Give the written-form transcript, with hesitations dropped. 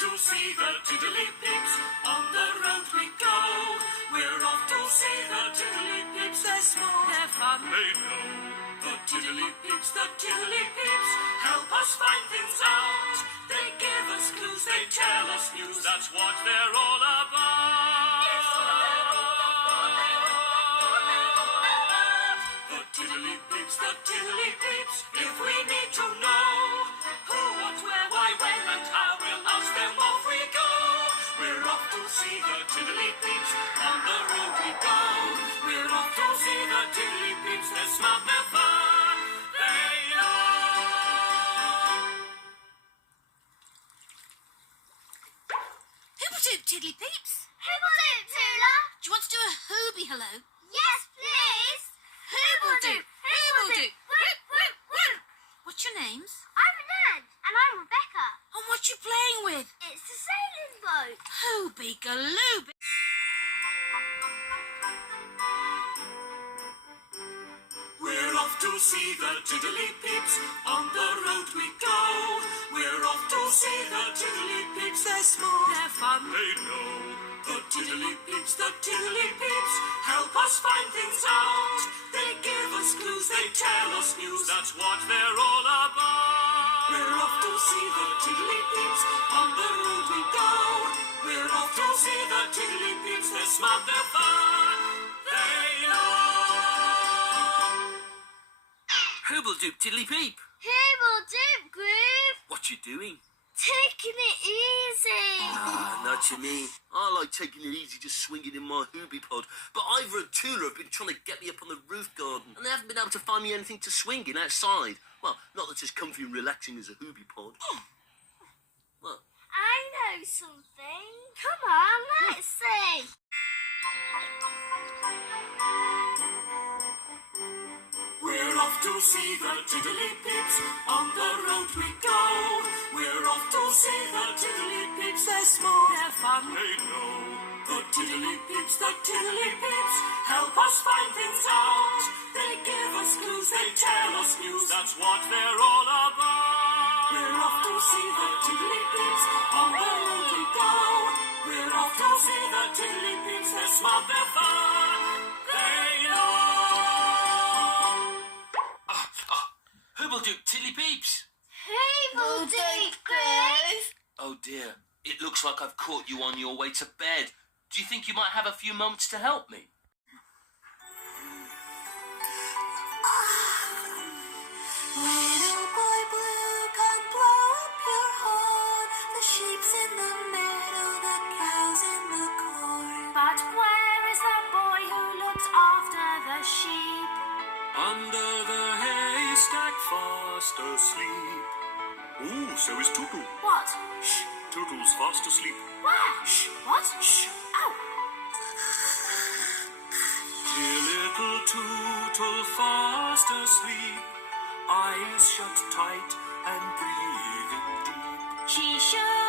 to see the Tiddly-Peeps. On the road we go. We're off to see the Tiddly-Peeps. They're small, they're fun, they know. The Tiddly-Peeps, help us find things out. They give us clues, they tell us news. That's what they're all about. The Tiddly-Peeps, if we need to know who, what, where, why, when, and how, we'll ask them, off we go. We're off to see the Tiddly-Peeps. On the road we go. We're off to see the Tiddly-Peeps. They're smart, they're fun, they know. Hooble-doop, Tiddly-Peeps. Hooble-doop, Tula. Do you want to do a Hooby hello? Yes, please. Hooble-doop, Hooble-doop. Whoop, whoop, whoop. What's your names? I'm Nan, and I'm Rebecca. And what you playing with? It's the sailing boat. Hooby-galooby. We're off to see the Tiddly-Peeps. On the road we go. We're off to see the Tiddly-Peeps. They're small, they're fun, they know. The Tiddly-Peeps, help us find things out. They give us clues, they tell us news. That's what they're all about. We're off to see the Tiddly-Peeps. On the road we go. We're off to see the Tiddly-Peeps. They're smart, they're fun, they know. Hooble-doop, Tiddly-Peep. Hooble-doop, Groove. What you doing? Taking it easy. Ah, not you mean. I like taking it easy, just swinging in my Hooby pod. But Ivor and Tula have been trying to get me up on the roof garden, and they haven't been able to find me anything to swing in outside. Well, not that's as comfy and relaxing as a Hooby pod. What? I know something. Come on, let's see. We're off to see the Tiddly-Peeps. On the road we go. We're off to see the Tiddly-Peeps. They're small, they're fun, they know. The Tiddly-Peeps, help us find things out. They give us clues, they tell us news. That's what they're all about. We're off to see the Tiddly-Peeps. On the road we go. We're off to see the Tiddly-Peeps. They're smart, they're fun, they know. Hooble-doop, Tiddly-Peeps. Hooble-doop, Groove. Oh dear, it looks like I've caught you on your way to bed. Do you think you might have a few moments to help me? Little boy blue, come blow up your horn. The sheep's in the meadow, the cow's in the corn. But where is the boy who looks after the sheep? Under the haystack, fast asleep. Oh, so is Tootle. What? Shh, Tootle's fast asleep. Where? Shh. What? Shh. Ow. Dear little Tootle, fast asleep. Eyes shut tight and breathing deep. She should